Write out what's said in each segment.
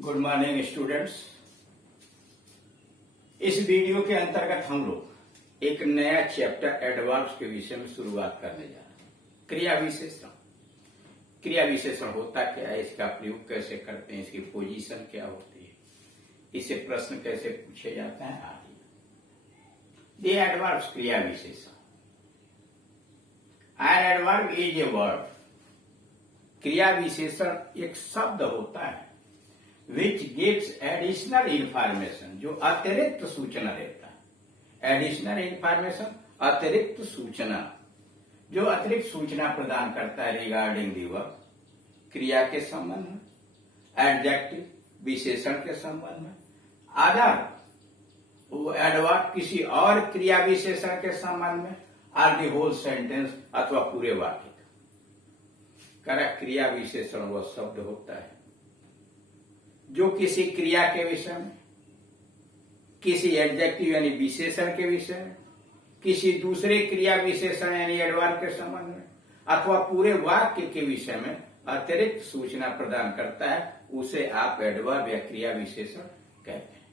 Good morning students. इस video के अंतर्गत हम लोग एक नया चैप्टर एडवर्ब्स के विषय में शुरुआत करने जा रहे हैं। क्रिया विशेषण। क्रिया विशेषण होता क्या है, इसका प्रयोग कैसे करते हैं, इसकी पोजीशन क्या होती है, इससे प्रश्न कैसे पूछे जाते हैं आदि। द एडवर्ब्स, क्रिया विशेषण। N adverb is a word. क्रिया विशेषण एक शब्द होता है which gives additional information, जो अतिरिक्त सूचना देता है। एडिशनल इंफॉर्मेशन, अतिरिक्त सूचना, जो अतिरिक्त सूचना प्रदान करता है रिगार्डिंग दी वर्ब, क्रिया के संबंध में, एडजेक्टिव विशेषण के संबंध में, अदर एडवर्ब किसी और क्रिया विशेषण के संबंध में, और दी होल सेंटेंस अथवा पूरे वाक्य का। क्रिया विशेषण वह शब्द होता है जो किसी क्रिया के विषय में, किसी एडजेक्टिव यानी विशेषण के विषय में, किसी दूसरे क्रिया विशेषण यानी एडवर्ब के संबंध में, अथवा पूरे वाक्य के विषय में अतिरिक्त सूचना प्रदान करता है, उसे आप एडवर्ब या क्रिया विशेषण कहते हैं।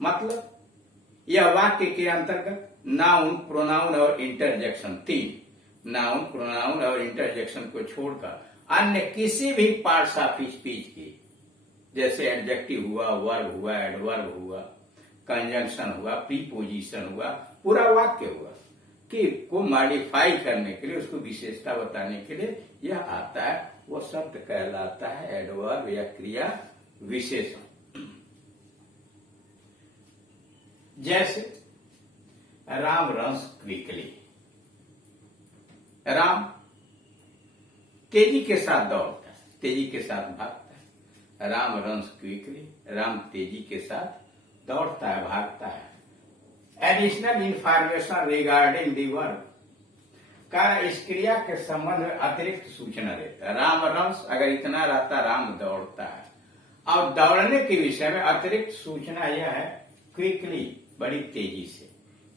मतलब यह वाक्य के अंतर्गत नाउन, प्रोनाउन और इंटरजेक्शन, तीन नाउन, प्रोनाउन और इंटरजेक्शन को छोड़कर अन्य किसी भी पार्ट्स ऑफ स्पीच की, जैसे एडजेक्टिव हुआ, वर्ब हुआ, एडवर्ब हुआ, कंजंक्शन हुआ, प्रीपोजिशन हुआ, पूरा वाक्य हुआ, कि को मॉडिफाई करने के लिए, उसको विशेषता बताने के लिए यह आता है, वो शब्द कहलाता है एडवर्ब या क्रिया विशेषण। जैसे राम रन्स क्विकली। राम तेजी के साथ दौड़ता है, तेजी के साथ भागता है। राम रन्स क्विकली, राम तेजी के साथ दौड़ता है, भागता है। Additional information regarding the verb का इस क्रिया के संबंध में अतिरिक्त सूचना देता है। राम रन्स, अगर इतना रहता राम दौड़ता है, और दौड़ने के विषय में अतिरिक्त सूचना यह है क्विकली, बड़ी तेजी से,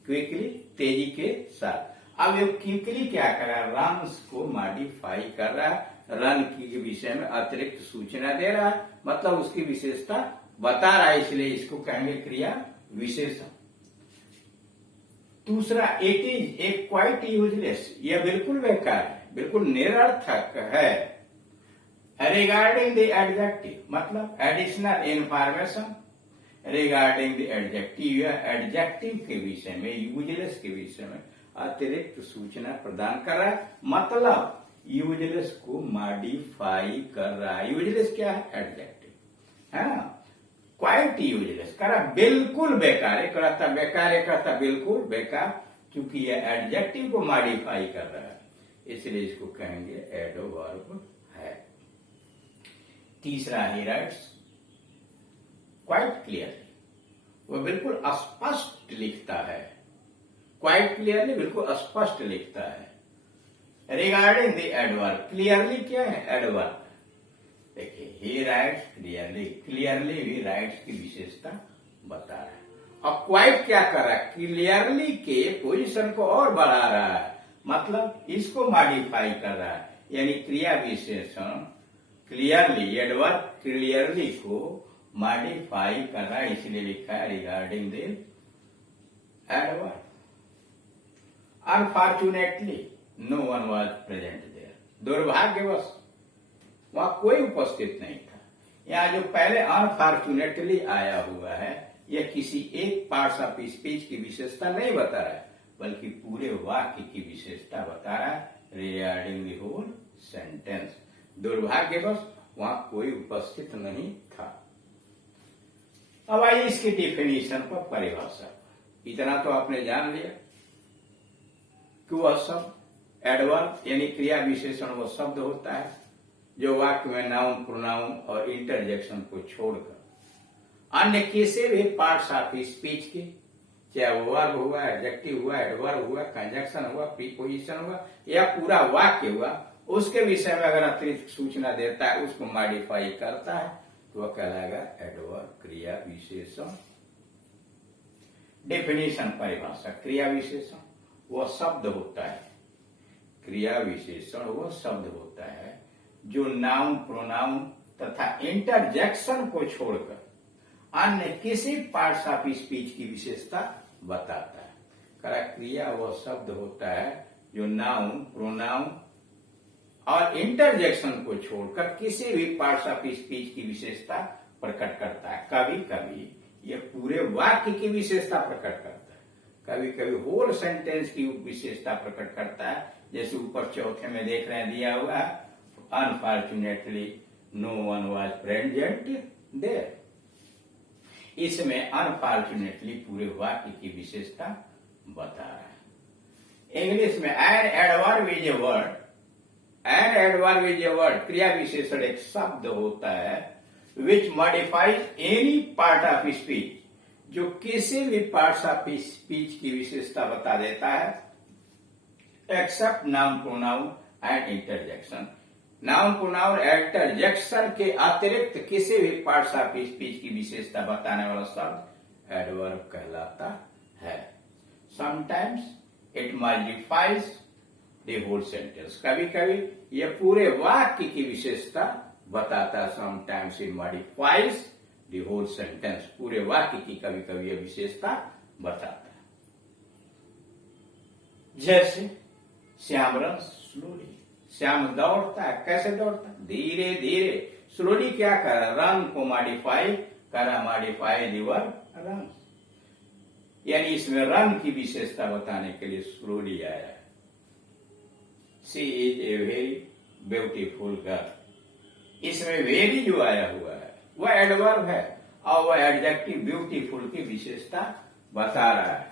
क्विकली तेजी के साथ। अब ये क्विकली क्या कर रहा है, रन्स को मॉडिफाई कर रहा है, रन के विषय में अतिरिक्त सूचना दे रहा है, मतलब उसकी विशेषता बता रहा है, इसलिए इसको कहेंगे क्रिया विशेषण। दूसरा, it is a quite useless, यह बिल्कुल बेकार है, बिल्कुल निरर्थक है। रिगार्डिंग द एडजेक्टिव, मतलब additional information regarding the adjective, या एडजेक्टिव के विषय में, यूजलेस के विषय में अतिरिक्त सूचना प्रदान कर रहा है, मतलब यूजलेस को मॉडिफाई कर रहा है। यूजलेस क्या है, एडजेक्टिव है ना। क्वाइट यूजलेस करा बिल्कुल बेकार है, कहता बेकार है, कहता बिल्कुल बेकार, क्योंकि यह एडजेक्टिव को मॉडिफाई कर रहा है, इसलिए इसको कहेंगे एडवर्ब है। तीसरा, ही राइट्स क्वाइट क्लियरली, वह बिल्कुल स्पष्ट लिखता है। क्वाइट क्लियरली, बिल्कुल स्पष्ट लिखता है। रिगार्डिंग द एडवर्ब, क्लियरली क्या है, एडवर्ब। देखिए, ही राइट्स क्लियरली, क्लियरली ही राइट्स की विशेषता बता रहा है। और क्वाइट क्या कर रहा है, क्लियरली के पोजीशन को और बढ़ा रहा है, मतलब इसको मॉडिफाई कर रहा है, यानी क्रिया विशेषण क्लियरली, एडवर्ब क्लियरली को मॉडिफाई कर रहा है, इसलिए लिखा है regarding the adverb. Unfortunately no one was present there, दुर्भाग्यवश वहां कोई उपस्थित नहीं था। यहाँ जो पहले अनफॉर्चुनेटली आया हुआ है, यह किसी एक पार्ट ऑफ स्पीच की विशेषता नहीं बता रहा है, बल्कि पूरे वाक्य की विशेषता बता रहा है, रिगार्डिंग द होल सेंटेंस। दुर्भाग्यवश वहां कोई उपस्थित नहीं था। अब आइए इसकी डिफिनीशन पर, परिभाषा। इतना तो आपने जान लिया कि वह शब्द एडवर्ब यानी क्रिया विशेषण वह शब्द होता है जो वाक्य में नाउन, प्रोनाउन और इंटरजेक्शन को छोड़कर अन्य किसी भी पार्ट्स ऑफ स्पीच के, चाहे वो वर्ब हुआ, एडजेक्टिव हुआ, एडवर्ब हुआ, कंजंक्शन हुआ, प्रीपोजिशन हुआ, या पूरा वाक्य हुआ, उसके विषय में अगर अतिरिक्त सूचना देता है, उसको मॉडिफाई करता है, तो वह कहलाएगा एडवर्ब, क्रिया विशेषण। डेफिनेशन, परिभाषा। क्रिया विशेषण वह शब्द होता है, क्रिया विशेषण वह शब्द होता है जो नाउन, प्रोनाउन तथा इंटरजेक्शन को छोड़कर अन्य किसी पार्ट्स ऑफ स्पीच की विशेषता बताता है। करा क्रिया वह शब्द होता है जो नाउन, प्रोनाउन और इंटरजेक्शन को छोड़कर किसी भी पार्ट्स ऑफ स्पीच की विशेषता प्रकट करता है। कभी कभी यह पूरे वाक्य की विशेषता प्रकट करता है, कभी कभी होल सेंटेंस की विशेषता प्रकट करता है। जैसे ऊपर चौथे में देख रहे हैं दिया हुआ है, unfortunately no one was present there. इसमें अनफॉर्चुनेटली पूरे वाक्य की विशेषता बता रहा है। इंग्लिश में an adverb is a word, an adverb is a word क्रिया विशेषण एक शब्द होता है which modifies any part of speech, जो किसी भी पार्ट ऑफ स्पीच की विशेषता बता देता है, except noun, pronoun and interjection. Noun, pronoun, interjection के अतिरिक्त किसी भी पार्ट्स ऑफ स्पीच की विशेषता बताने वाला शब्द एडवर्ब कहलाता है। Sometimes it modifies the whole sentence, कभी कभी यह पूरे वाक्य की विशेषता बताता है। Sometimes it modifies the whole sentence, पूरे वाक्य की कभी कभी यह विशेषता बताता है। जैसे श्याम रन स्लोली, श्याम दौड़ता है, कैसे दौड़ता है? धीरे धीरे। स्लोली क्या कर रहा? रन को मॉडिफाई करा, मॉडिफाई द वर्ब रन, यानी इसमें रन की विशेषता बताने के लिए स्लोली आया है। She is a very beautiful girl, इसमें वेरी जो आया हुआ है वह एडवर्ब है और वह एडजेक्टिव ब्यूटीफुल की विशेषता बता रहा है।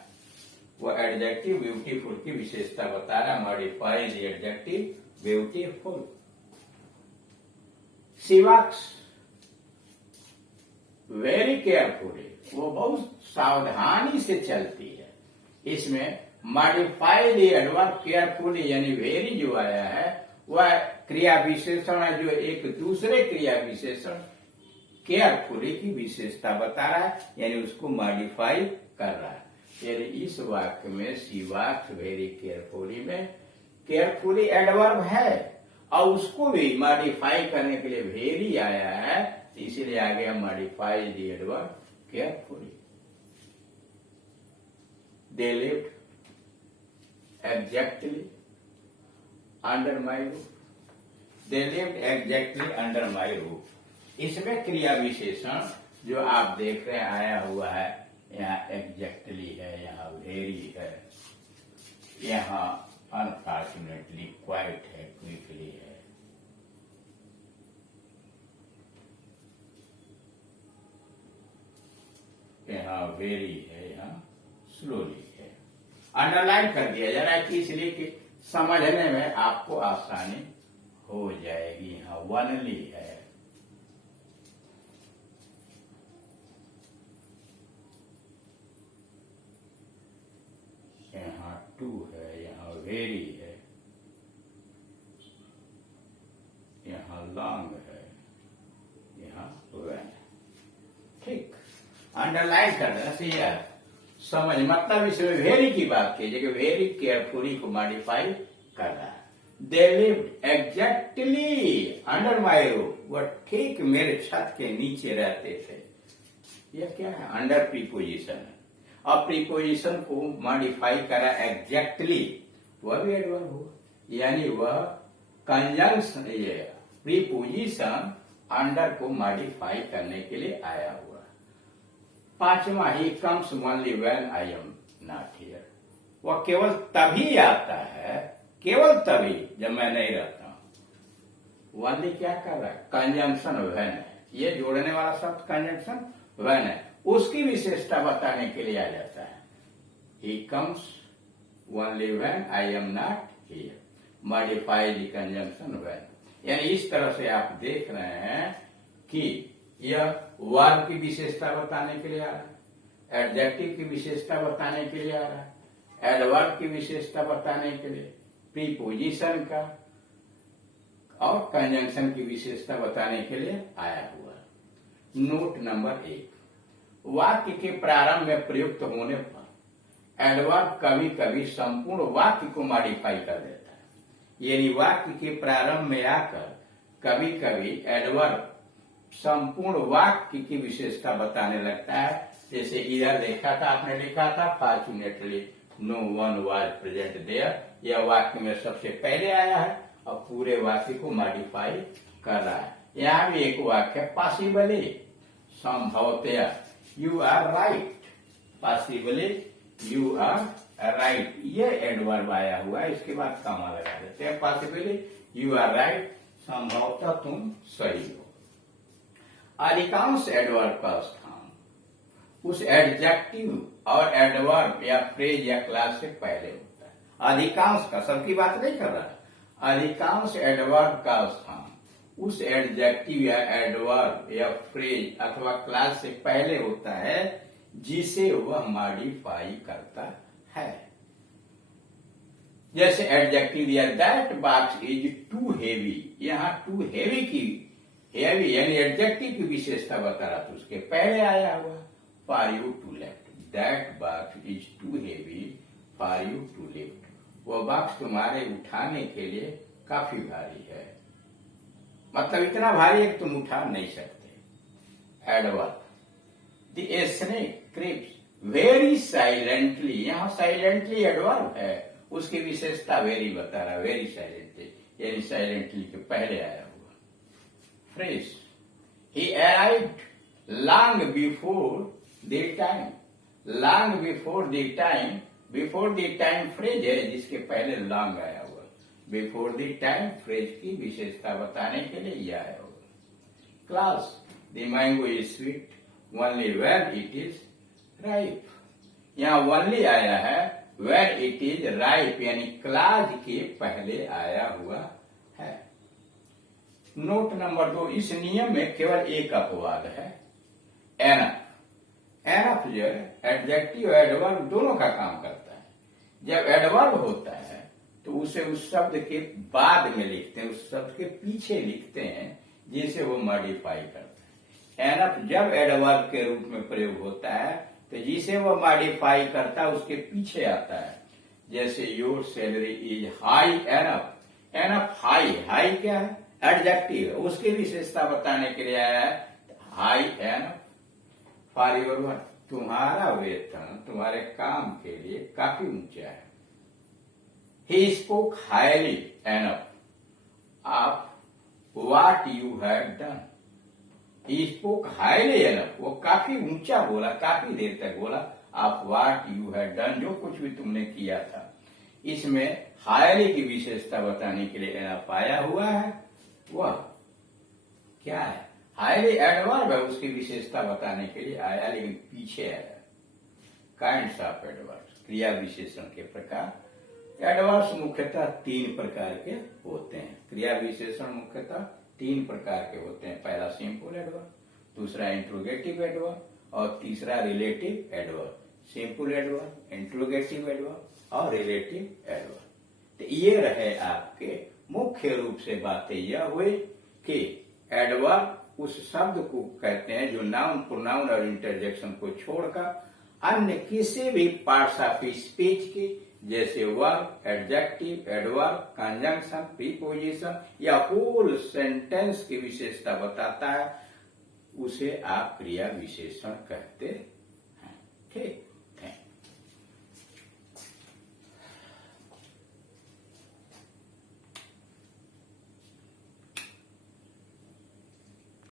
वह एडजेक्टिव ब्यूटीफुल की विशेषता बता रहा है, modify the adjective beautiful. She walks very carefully, वो बहुत सावधानी से चलती है। इसमें मॉडिफाई द एडवर्ब केयरफुली यानी वेरी जो आया है वह क्रिया विशेषण है जो एक दूसरे क्रिया विशेषण केयरफुली की विशेषता बता रहा है, यानी उसको मॉडिफाई कर रहा है। यानी इस वाक्य में शी वॉक्स वेरी केयरफुली में केयरफुली एडवर्ब है और उसको भी मॉडिफाई करने के लिए वेरी आया है, इसलिए आ गया modify the adverb carefully. They lived exactly under my roof, they lived exactly under my roof. इसमें क्रिया विशेषण जो आप देख रहे हैं आया हुआ है, यहाँ एग्जैक्टली है, यहाँ वेरी है, यहाँ अनफॉर्चुनेटली क्वाइट है, क्विकली है। यहाँ वेरी है, यहाँ स्लोली है। अंडरलाइन कर दिया जा रहा है कि इसलिए कि समझने में आपको आसानी हो जाएगी। यहाँ वनली है, यहाँ टू है, यहाँ वेरी है, यहाँ लॉन्ग है, यहाँ वेन। ठीक, अंडरलाइन कर देना चाहिए समझ, मतलब इसमें वेरी की बात कीजिए कि वेरी केयरफुली को मॉडिफाई कर रहा है। They lived exactly under my roof, वह ठीक मेरे छत के नीचे रहते थे। यह क्या है? अंडर प्रीपोजिशन है और प्रीपोजिशन को मॉडिफाई करा एग्जैक्टली, वह भी एडवर्ब हुआ, यानी वह कंजंक्शन प्रीपोजिशन अंडर को मॉडिफाई करने के लिए आया हुआ। पांचवा, he comes only when I am not here, वह केवल तभी आता है, केवल तभी जब मैं नहीं रहता हूं। ओनली क्या कर रहा है? कंजंक्शन व्हेन है, ये जोड़ने वाला शब्द कंजंक्शन व्हेन है, उसकी विशेषता बताने के लिए आ जाता है। He comes only when I am not here, modify the conjunction when. यानी इस तरह से आप देख रहे हैं कि यह वर्ब की विशेषता बताने के लिए आ रहा है, एडजेक्टिव की विशेषता बताने के लिए आ रहा है, एडवर्ब की विशेषता बताने के लिए, प्रीपोजिशन का और कंजंक्शन की विशेषता बताने के लिए आया हुआ है। नोट नंबर 1, वाक्य के प्रारंभ में प्रयुक्त होने पर एडवर्ब कभी कभी संपूर्ण वाक्य को मॉडिफाई कर देता है। यानी वाक्य के प्रारंभ में आकर कभी कभी एडवर्ब संपूर्ण वाक्य की विशेषता बताने लगता है। जैसे इधर देखा था, आपने लिखा था fortunately no one was present there, यह वाक्य में सबसे पहले आया है और पूरे वाक्य को मॉडिफाई कर रहा है। यहाँ भी एक वाक्य पॉसिबली, संभवतया, you are right, possibly you are right, ये एडवर्ब आया हुआ है, इसके बाद कॉमा लगा देते हैं। पॉसिबली यू आर राइट, संभवतः तुम सही हो। अधिकांश एडवर्ब का स्थान उस एडजेक्टिव और एडवर्ब या फ्रेज या क्लास से पहले होता है। अधिकांश का, सबकी बात नहीं कर रहा, अधिकांश एडवर्ब का स्थान उस एडजेक्टिव या एडवर्ब या फ्रेज अथवा क्लास से पहले होता है जिसे वह मॉडिफाई करता है। जैसे एडजेक्टिव दिया, that box is too heavy, यहाँ टू हेवी की, हेवी यानी एडजेक्टिव की विशेषता बता रहा था, उसके पहले आया हुआ for you to lift, that box is too heavy for you to lift, वह बॉक्स तुम्हारे उठाने के लिए काफी भारी है, मतलब इतना भारी है कि तुम उठा नहीं सकते। Adverb, the snake creeps very silently, यहाँ साइलेंटली एडवर्ब है, उसकी विशेषता वेरी बता रहा है, वेरी साइलेंटली यानी साइलेंटली के पहले आया हुआ। Phrase, he arrived long before the time, long before the time, before the time phrase है जिसके पहले लॉन्ग आया हुआ, बिफोर द टाइम फ्रेज की विशेषता बताने के लिए यह आया होगा। Class, the mango is sweet only when it is ripe, यहाँ ओनली आया है वेन इट इज राइप यानी क्लास के पहले आया हुआ है। नोट नंबर 2, इस नियम में केवल एक अपवाद है, एनफ। एनफ जो है एडजेक्टिव एडवर्ब दोनों का काम करता है। जब एडवर्ब होता है तो उसे उस शब्द के बाद में लिखते हैं, उस शब्द के पीछे लिखते हैं जिसे वो मॉडिफाई करता है। एनफ जब एडवर्ब के रूप में प्रयोग होता है तो जिसे वो मॉडिफाई करता है उसके पीछे आता है। जैसे your salary is high enough, enough high, high क्या है एडजेक्टिव, उसकी विशेषता बताने के लिए आया है high enough for your work, तुम्हारा वेतन तुम्हारे काम के लिए काफी ऊंचा है। He spoke highly enough of what you had done. He spoke highly enough, वो काफी ऊंचा बोला, काफी देर तक बोला, of what you had done, जो कुछ भी तुमने किया था। इसमें highly की विशेषता बताने के लिए enough आया हुआ है, वह क्या है, highly एडवर्ब है, उसकी विशेषता बताने के लिए आया लेकिन पीछे आया। काइंड्स ऑफ एडवर्ब्स, क्रिया विशेषण के प्रकार। एडवर्ब्स मुख्यतः 3 प्रकार के होते हैं, क्रिया विशेषण मुख्यतः 3 प्रकार के होते हैं। पहला सिंपल एडवर्ब, दूसरा इंट्रोगेटिव एडवर्ब और तीसरा relative adverb. Simple adverb, interrogative adverb और रिलेटिव एडवर्ब। तो ये रहे आपके मुख्य रूप से बातें यह हुई कि एडवर्ब उस शब्द को कहते हैं जो नाउन, प्रोनाउन और इंटरजेक्शन को छोड़कर अन्य किसी भी पार्ट्स ऑफ स्पीच की, जैसे verb, adjective, adverb, conjunction, preposition या होल सेंटेंस की विशेषता बताता है, उसे आप क्रिया विशेषण कहते हैं। ठीक।